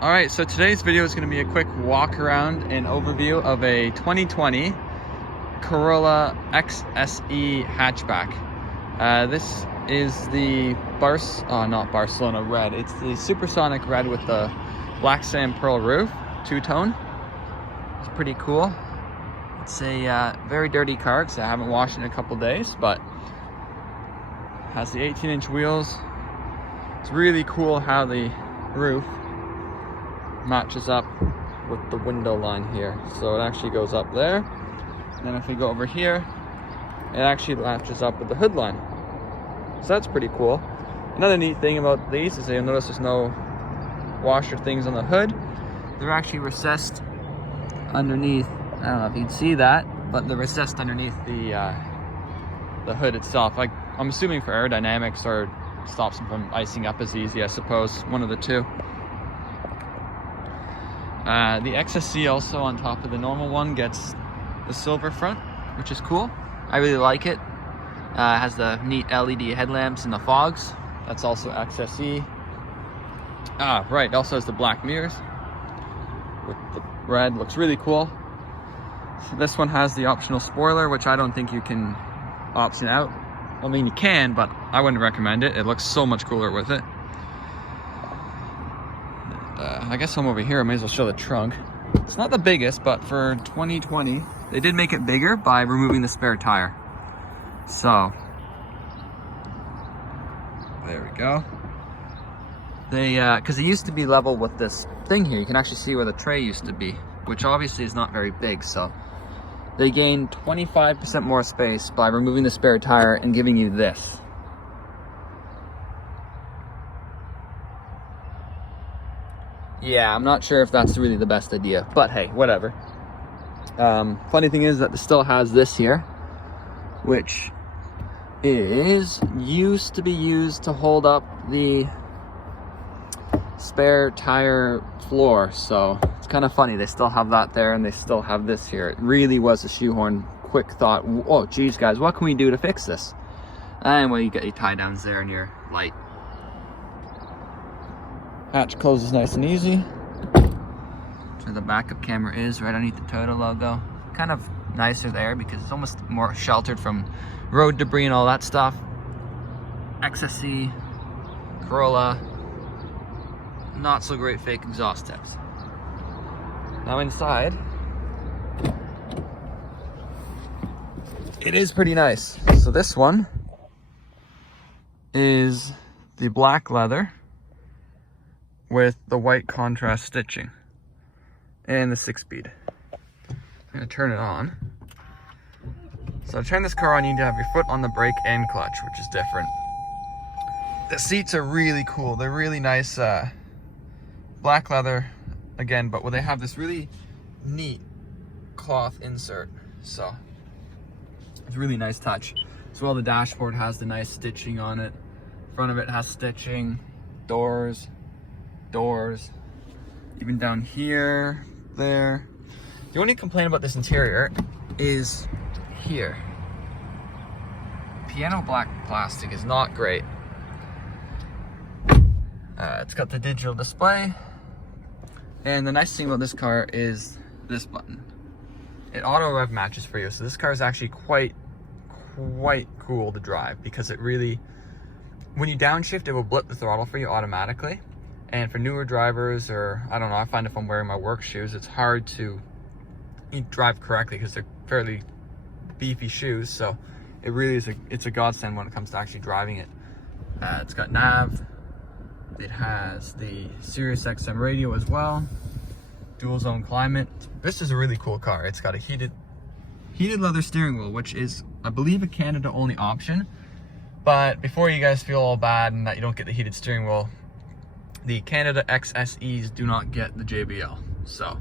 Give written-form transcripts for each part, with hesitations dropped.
Alright, so today's video is going to be a quick walk around and overview of a 2020 Corolla XSE hatchback. This is the not Barcelona red, it's the Supersonic red with the black sand pearl roof, two-tone. It's pretty cool. It's a very dirty car because I haven't washed it in a couple days, but has the 18-inch wheels. It's really cool how the roof matches up with the window line here. So it actually goes up there. And then if we go over here, it actually matches up with the hood line. So that's pretty cool. Another neat thing about these is you'll notice there's no washer things on the hood. They're actually recessed underneath. I don't know if you can see that, but they're recessed underneath the hood itself. I'm assuming for aerodynamics, or stops them from icing up as easy, I suppose. One of the two. The XSE also on top of the normal one gets the silver front, which is cool. I really like it. It has the neat LED headlamps and the fogs. That's also XSE. Right, also has the black mirrors with the red. Looks really cool. So this one has the optional spoiler, which I don't think you can option out. I mean, you can, but I wouldn't recommend it. It looks so much cooler with it. I guess I'm over here. I may as well show the trunk. It's not the biggest, but for 2020, they did make it bigger by removing the spare tire. So, there we go. Because it used to be level with this thing here. You can actually see where the tray used to be, which obviously is not very big. So, they gained 25% more space by removing the spare tire and giving you this. Yeah, I'm not sure if that's really the best idea, but hey, whatever. Funny thing is that it still has this here, which used to be used to hold up the spare tire floor. So it's kind of funny. They still have that there, and they still have this here. It really was a shoehorn quick thought. Oh, geez, guys, what can we do to fix this? And well, you got your tie downs there and your light. Hatch closes nice and easy. So the backup camera is right underneath the Toyota logo. Kind of nicer there because it's almost more sheltered from road debris and all that stuff. XSE, Corolla, not so great fake exhaust tips. Now inside, it is pretty nice. So this one is the black leather with the white contrast stitching and the 6-speed. I'm gonna turn it on. So to turn this car on, you need to have your foot on the brake and clutch, which is different. The seats are really cool. They're really nice black leather again, but they have this really neat cloth insert. So it's a really nice touch. As well, the dashboard has the nice stitching on it. Front of it has stitching, doors, even down here, there. The only complaint about this interior is here. Piano black plastic is not great. It's got the digital display, and the nice thing about this car is this button. It auto rev matches for you, so this car is actually quite cool to drive because it really, when you downshift, it will blip the throttle for you automatically. And for newer drivers, or I don't know, I find if I'm wearing my work shoes, it's hard to drive correctly because they're fairly beefy shoes. So it really is it's a godsend when it comes to actually driving it. It's got nav. It has the Sirius XM radio as well. Dual zone climate. This is a really cool car. It's got a heated leather steering wheel, which is, I believe, a Canada only option. But before you guys feel all bad and that you don't get the heated steering wheel, the Canada XSEs do not get the JBL, so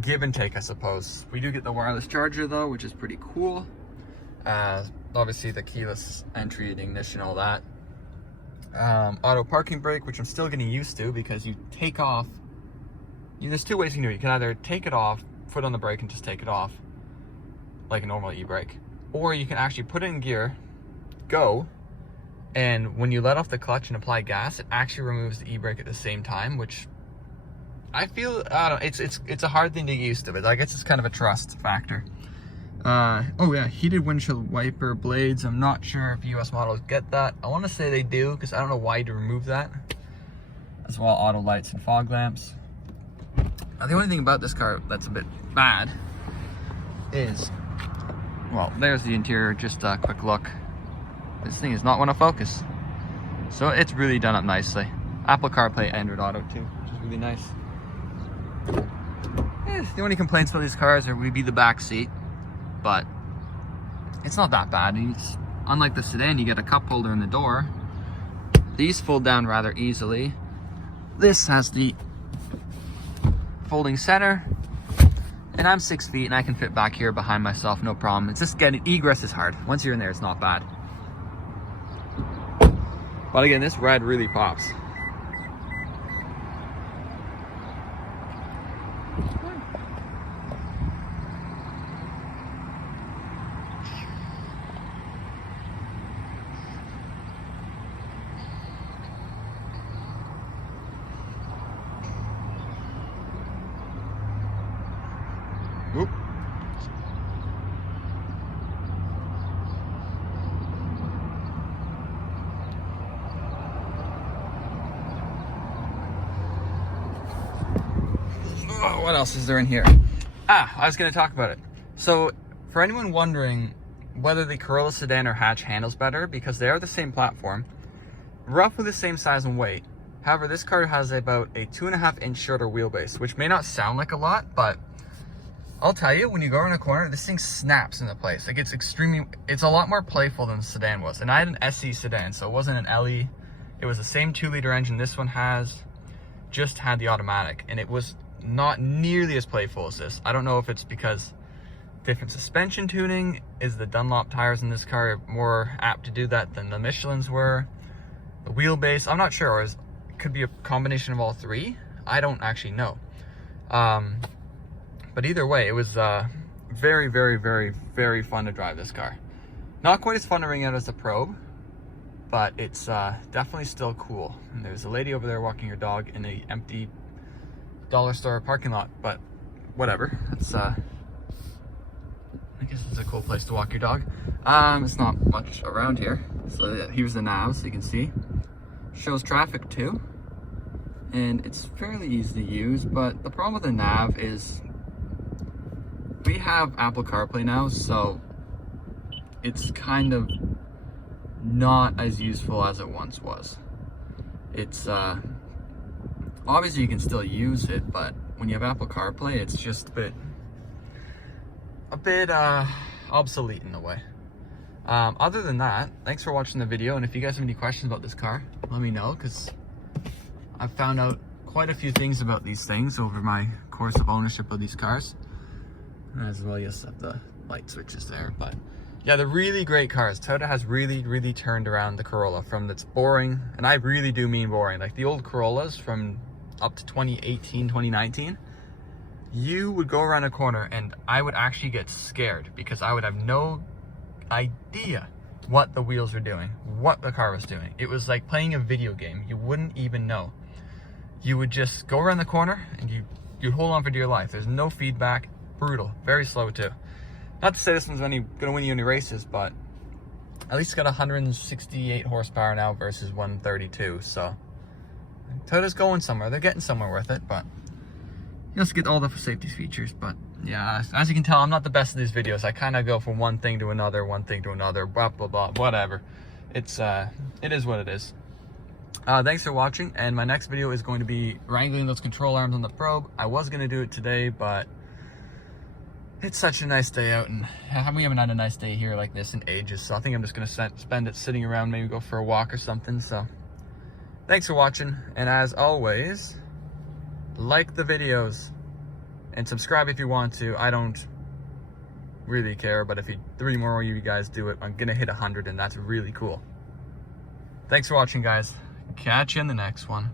give and take, I suppose. We do get the wireless charger though, which is pretty cool. Obviously the keyless entry and ignition, all that. Auto parking brake, which I'm still getting used to because you take off. There's two ways you can do it. You can either take it off, foot on the brake and just take it off like a normal e-brake, or you can actually put it in gear, go, and when you let off the clutch and apply gas, it actually removes the e-brake at the same time, which I feel, I don't know, it's a hard thing to get used to, but I guess it's kind of a trust factor. Oh yeah, heated windshield wiper blades. I'm not sure if US models get that. I want to say they do, because I don't know why to remove that. As well, auto lights and fog lamps. The only thing about this car that's a bit bad is, well, there's the interior, just a quick look. This thing is not want to focus. So it's really done up nicely. Apple CarPlay, Android Auto too, which is really nice. The only complaints about these cars would be the back seat, but it's not that bad. Unlike the sedan, you get a cup holder in the door. These fold down rather easily. This has the folding center, and I'm 6 feet and I can fit back here behind myself, no problem. It's just getting, egress is hard. Once you're in there, it's not bad. But again, this red really pops. Oop. Oh, what else is there in here? I was going to talk about it. So, for anyone wondering whether the Corolla sedan or hatch handles better, because they are the same platform, roughly the same size and weight. However, this car has about a 2.5 inch shorter wheelbase, which may not sound like a lot, but I'll tell you, when you go around a corner, this thing snaps into place. Like, it's a lot more playful than the sedan was. And I had an SE sedan, so it wasn't an LE. It was the same 2-liter engine this one has, just had the automatic. And it was not nearly as playful as this. I don't know if it's because different suspension tuning. Is the Dunlop tires in this car more apt to do that than the Michelin's were? The wheelbase, I'm not sure. Or it could be a combination of all three. I don't actually know. But either way, it was very, very, very, very fun to drive this car. Not quite as fun to ring out as the Probe, but it's definitely still cool. And there's a lady over there walking her dog in an empty dollar store parking lot, but whatever. It's I guess it's a cool place to walk your dog. It's not much around here. So here's the nav, so you can see. Shows traffic too, and it's fairly easy to use. But the problem with the nav is, we have Apple CarPlay now, so it's kind of not as useful as it once was. It's obviously you can still use it, but when you have Apple CarPlay, it's just a bit obsolete in a way. Other than that, thanks for watching the video, and if you guys have any questions about this car, let me know, because I've found out quite a few things about these things over my course of ownership of these cars. As well, you have the light switches there, but yeah, they're really great cars. Toyota has really, really turned around the Corolla from its boring, and I really do mean boring, like the old Corollas from up to 2018, 2019, you would go around a corner and I would actually get scared because I would have no idea what the wheels were doing, what the car was doing. It was like playing a video game. You wouldn't even know. You would just go around the corner and you'd hold on for dear life. There's no feedback. Brutal, very slow too. Not to say this one's gonna win you any races, but at least it's got 168 horsepower now versus 132. So Toyota's going somewhere. They're getting somewhere with it, but you also get all the safety features. But yeah, as you can tell, I'm not the best at these videos. I kind of go from one thing to another, blah blah blah, whatever. It is what it is. Thanks for watching, and my next video is going to be wrangling those control arms on the Probe. I was gonna do it today, but it's such a nice day out, and we haven't had a nice day here like this in ages, so I think I'm just gonna spend it sitting around, maybe go for a walk or something. So thanks for watching, and as always, like the videos and subscribe if you want to. I don't really care, but if 3 more of you guys do it, I'm gonna hit 100, and that's really cool. Thanks for watching, guys. Catch you in the next one.